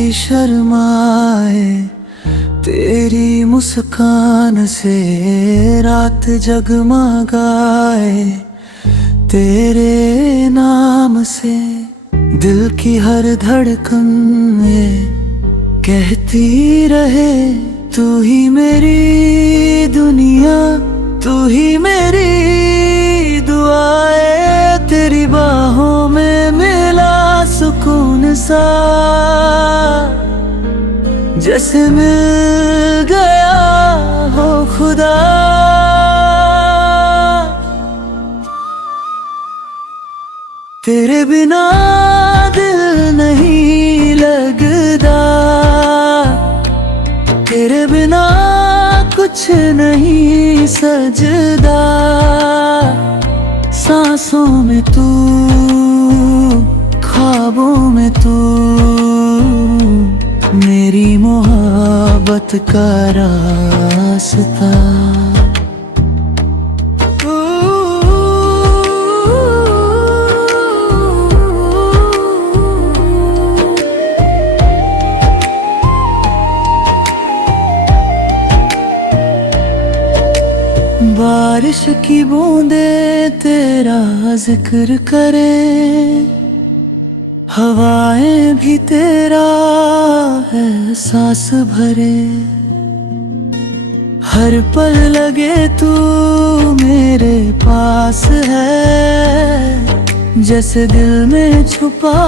भी शर्माए तेरी मुस्कान से, रात जगमगाए तेरे नाम से। दिल की हर धड़कन में कहती रहे तू ही मेरी दुनिया, तू ही मेरी दुआएं। तेरी बाहों में मिला सुकून सा, जैसे मिल गया हो खुदा। तेरे बिना दिल नहीं लगता, तेरे बिना कुछ नहीं सजदा। सांसों में तू, ख्वाबों में तू, मेरी मोहब्बत का रास्ता। बारिश की बूंदें तेरा जिक्र करें, हवाएं भी तेरा एहसास भरे। हर पल लगे तू मेरे पास है, जैसे दिल में छुपा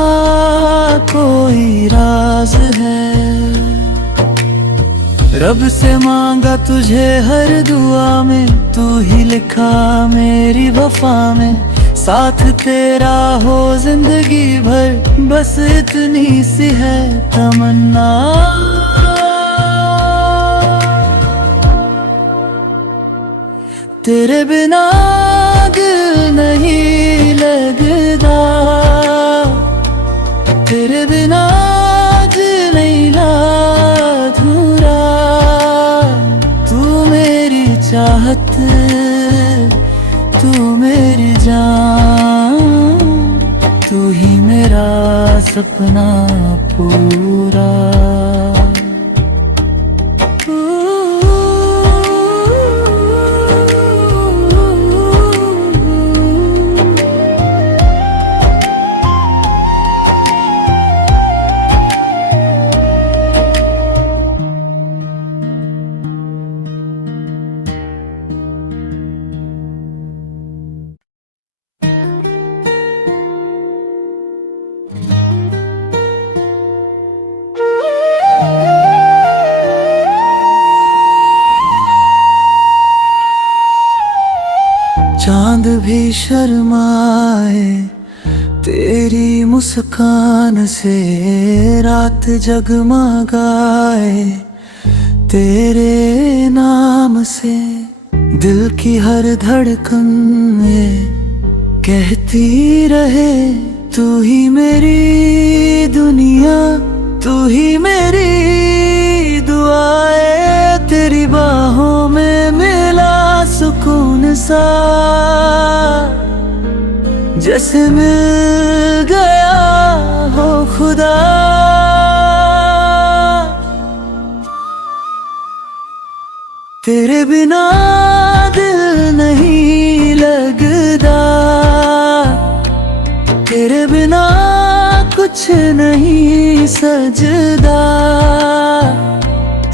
कोई राज है। रब से मांगा तुझे हर दुआ में, तू ही लिखा मेरी वफा में। साथ तेरा हो जिंदगी भर, बस इतनी सी है तमन्ना। तेरे बिना दिल नहीं लगता, तेरे बिना दिल नहीं अधूरा। तू मेरी चाहत, तू मेरी जान, तू ही मेरा सपना पूरा। चांद भी शर्माए तेरी मुस्कान से, रात जगमगाए तेरे नाम से। दिल की हर धड़कन में कहती रहे तू ही मेरी दुनिया, तू ही मेरी दुआएं। तेरी बाहों में मिला सुकून सा, जैसे मिल गया हो खुदा। तेरे बिना दिल नहीं लगता, तेरे बिना कुछ नहीं सजदा।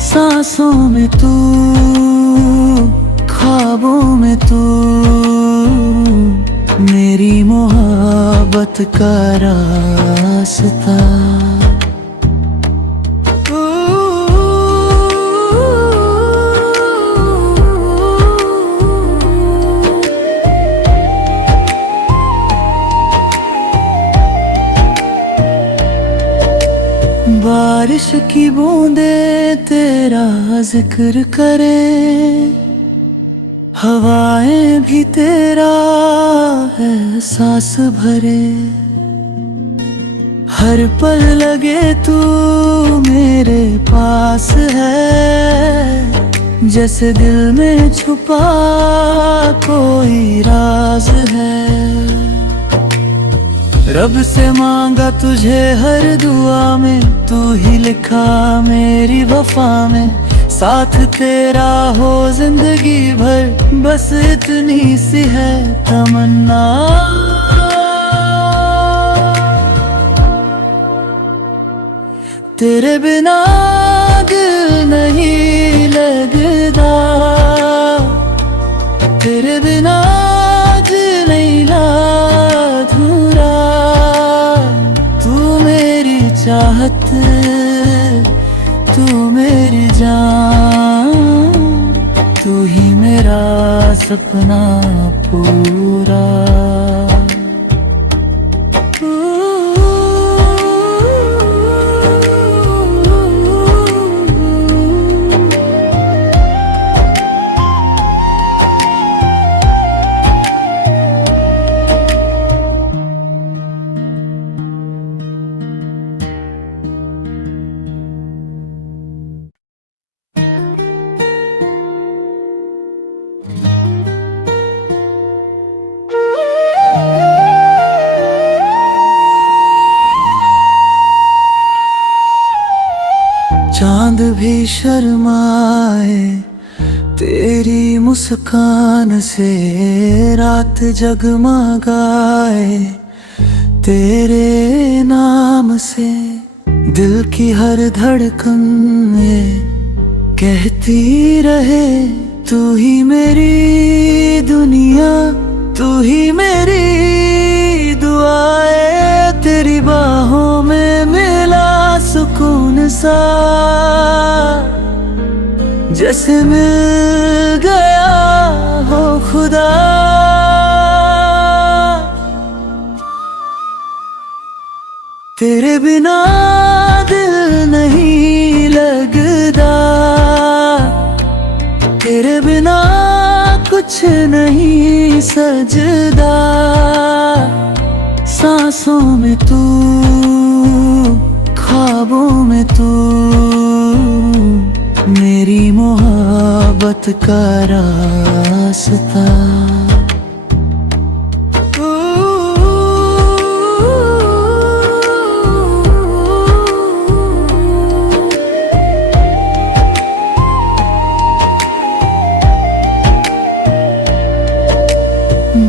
सांसों में तू, ख्वाबों में तू, मेरी मोहब्बत का रास्ता। बारिश की बूंदें तेरा जिक्र करें, हवाएं भी तेरा एहसास भरे। हर पल लगे तू मेरे पास है, जैसे दिल में छुपा कोई राज है। रब से मांगा तुझे हर दुआ में, तू ही लिखा मेरी वफा में, साथ तेरा हो जिंदगी भर, बस इतनी सी है तमन्ना। तेरे बिना दिल नहीं लगता, तेरे बिना दिल नहीं अधूरा। तू मेरी चाहत, तू मेरी जान, तू ही मेरा सपना पूरा। चांद भी शर्माए तेरी मुस्कान से, रात जगमगाए तेरे नाम से। दिल की हर धड़कन में कहती रहे, तू ही मेरी दुनिया, तू ही मेरी दुआएं। तेरी बाहों में मिला सुकून सा, जैसे मिल गया हो खुदा। तेरे बिना दिल नहीं लगता, तेरे बिना कुछ नहीं सजदा। सांसों में तू, ख्वाबों में तू, मेरी मोहब्बत का रास्ता।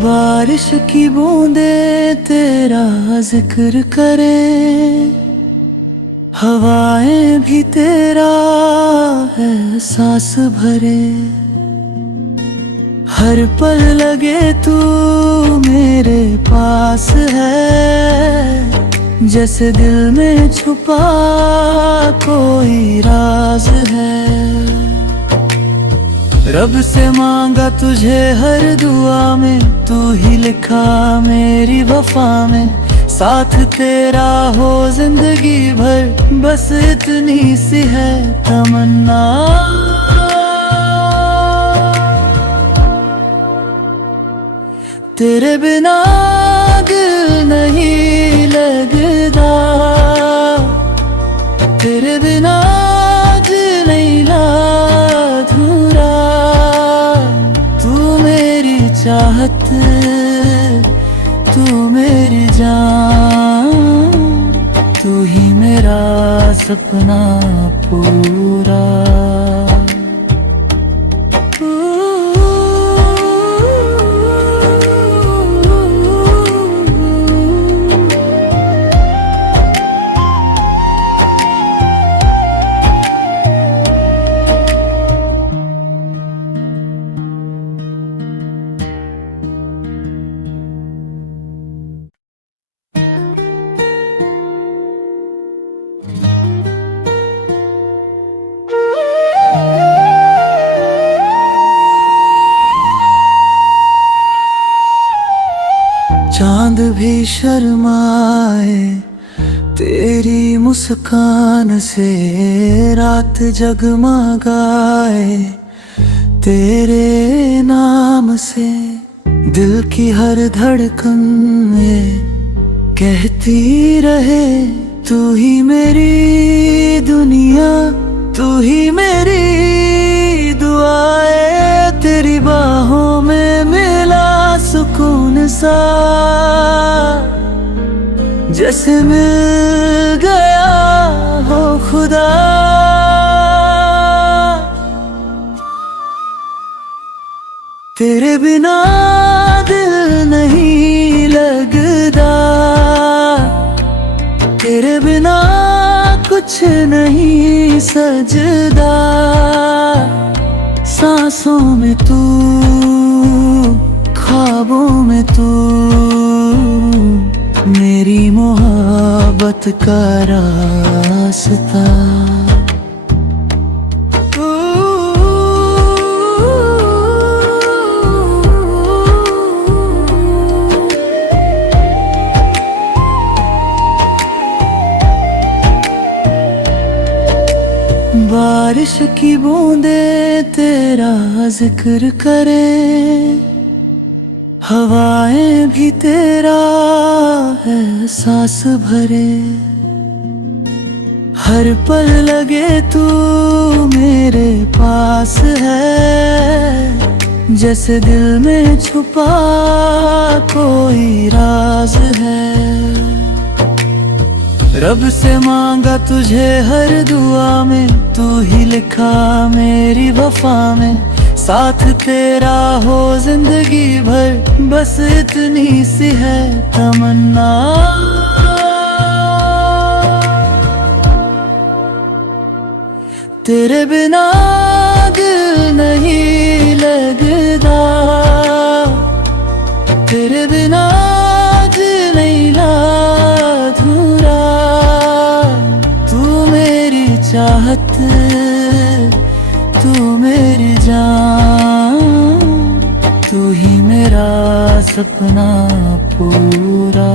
बारिश की बूंदें तेरा जिक्र करें, हवाएं भी तेरा एहसास भरे। हर पल लगे तू मेरे पास है, जैसे दिल में छुपा कोई राज है। रब से मांगा तुझे हर दुआ में, तू ही लिखा मेरी वफा में, साथ तेरा हो जिंदगी भर, बस इतनी सी है तमन्ना। तेरे बिना दिल नहीं लगता, तेरे बिना दिल नहीं अधूरा। तू मेरी चाहत, तू मेरी जान, तू ही मेरा सपना पूरा। चांद भी शर्माए तेरी मुस्कान से, रात जगमगाए तेरे नाम से। दिल की हर धड़कन में कहती रहे, तू ही मेरी दुनिया, तू ही मेरी दुआएं। तेरी बाहों में मिला सुकून सा, जैसे मिल गया हो खुदा। तेरे बिना दिल नहीं लगदा, तेरे बिना कुछ नहीं सजदा। सांसों में तू, ख्वाबों में तू, मेरी मोहब्बत का रास्ता। बारिश की बूंदें तेरा जिक्र करें, हवाएं भी तेरा एहसास भरे। हर पल लगे तू मेरे पास है, जैसे दिल में छुपा कोई राज है। रब से मांगा तुझे हर दुआ में, तू ही लिखा मेरी वफा में। साथ तेरा हो जिंदगी भर, बस इतनी सी है तमन्ना। तेरे बिना दिल नहीं लगदा, तेरे बिना दिल नहीं अधूरा। तू मेरी चाहत, तू मेरी जान, तू ही मेरा सपना पूरा।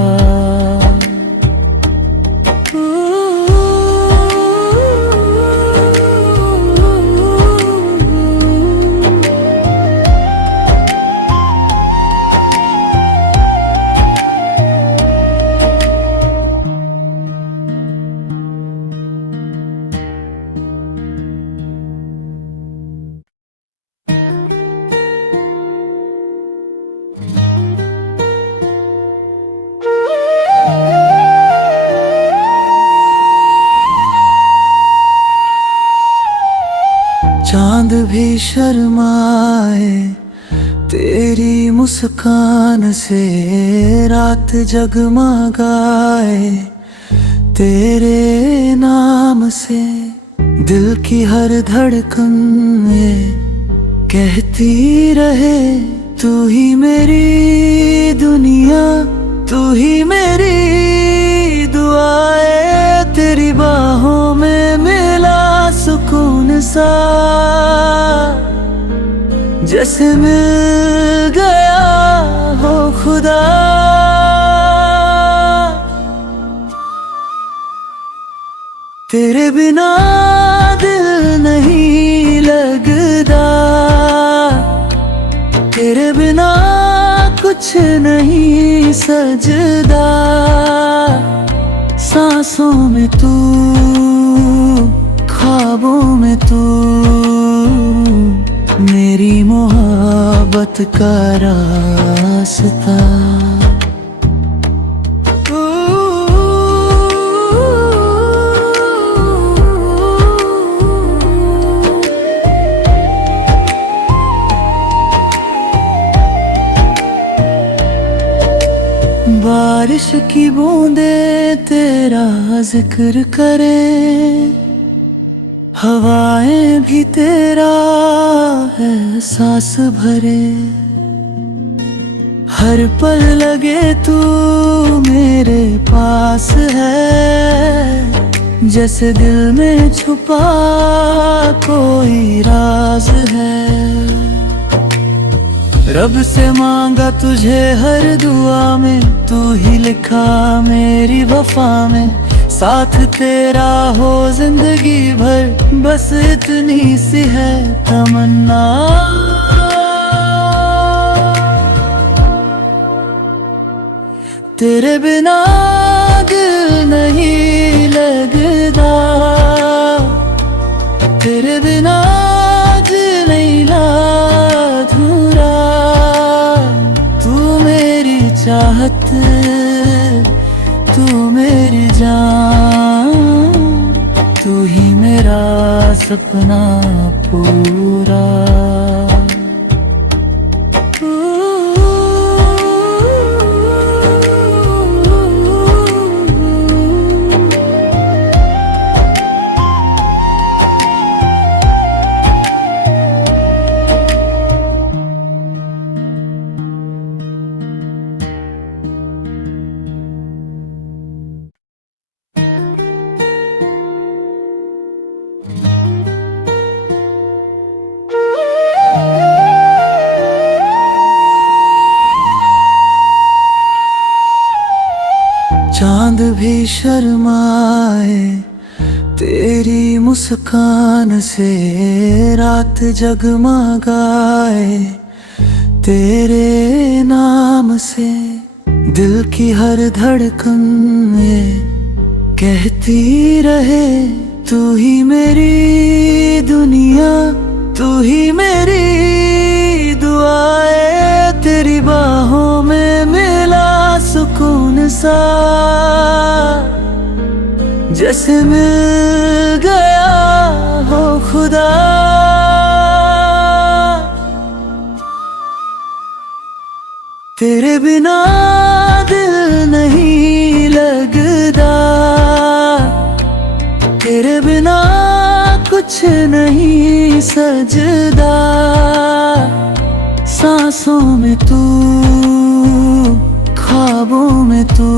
चांद भी शर्माए तेरी मुस्कान से, रात जगमगाए तेरे नाम से। दिल की हर धड़कन में कहती रहे, तू ही मेरी दुनिया, तू ही मेरी दुआएं। तेरी बाहों में मिला सुकून सा, जैसे मिल गया हो खुदा। तेरे बिना दिल नहीं लगदा, तेरे बिना कुछ नहीं सजदा। सांसों में तू, ख्वाबों में तू, मेरी मोहब्बत का रास्ता। बारिश की बूंदें तेरा जिक्र करें, हवाएं भी तेरा एहसास भरे। हर पल लगे तू मेरे पास है, जैसे दिल में छुपा कोई राज है। रब से मांगा तुझे हर दुआ में, तू ही लिखा मेरी वफा में। साथ तेरा हो जिंदगी भर, बस इतनी सी है तमन्ना। तेरे बिना दिल नहीं लगदा, तेरे बिना दिल नहीं अधूरा। तू मेरी चाहत, तू मेरी जान, तू ही मेरा सपना पूरा। शर्माए, तेरी मुस्कान से रात जगमगाए। तेरे नाम से दिल की हर धड़कन ये कहती रहे, तू ही मेरी दुनिया, तू ही मेरी दुआएं। तेरी बाहों में मिला सुकून सा, जैसे मिल गया हो खुदा। तेरे बिना दिल नहीं लगता, तेरे बिना कुछ नहीं सजदा। सांसों में तू, ख्वाबों में तू,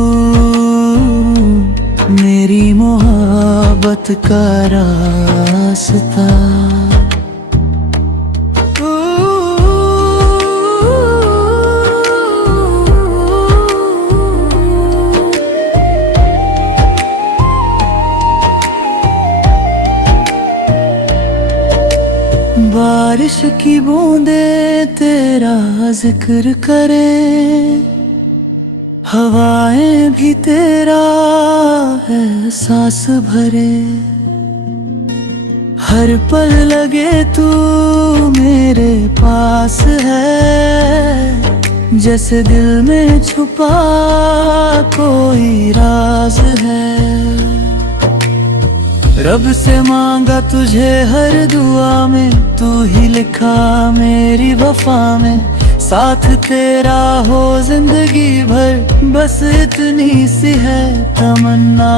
मेरी मोहब्बत का रास्ता। बारिश की बूंदें तेरा जिक्र करें, हवाएं भी तेरा एहसास भरे। हर पल लगे तू मेरे पास है, जैसे दिल में छुपा कोई राज है। रब से मांगा तुझे हर दुआ में, तू ही लिखा मेरी वफा में। साथ तेरा हो जिंदगी भर, बस इतनी सी है तमन्ना।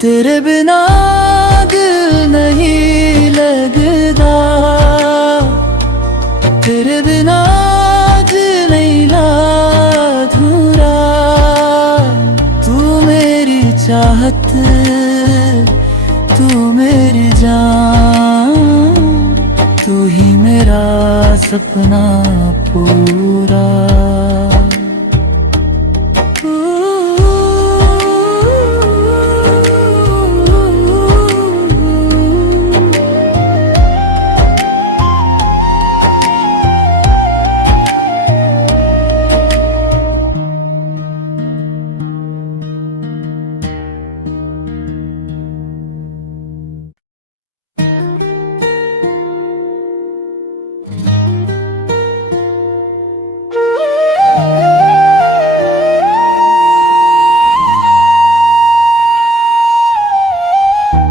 तेरे बिना दिल नहीं लगता, तेरे बिना दिल नहीं अधूरा। तू मेरी चाहत, तू मेरी जान, तू ही मेरा सपना पूरा।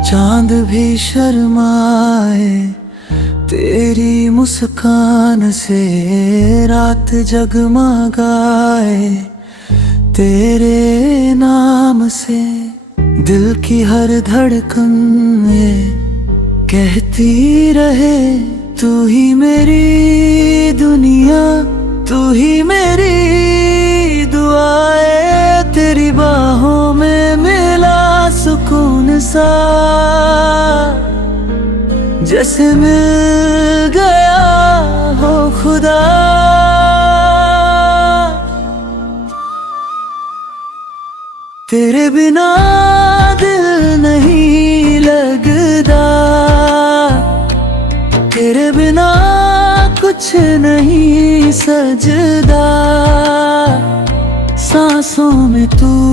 चांद भी शर्माए, तेरी मुस्कान से रात जगमगाए। तेरे नाम से दिल की हर धड़कन ये कहती रहे, तू ही मेरी दुनिया, तू ही मेरी दुआएं। तेरी बाहों में मिला सुकून सा, जैसे मिल गया हो खुदा। तेरे बिना दिल नहीं लगता, तेरे बिना कुछ नहीं सजदा। सांसों में तू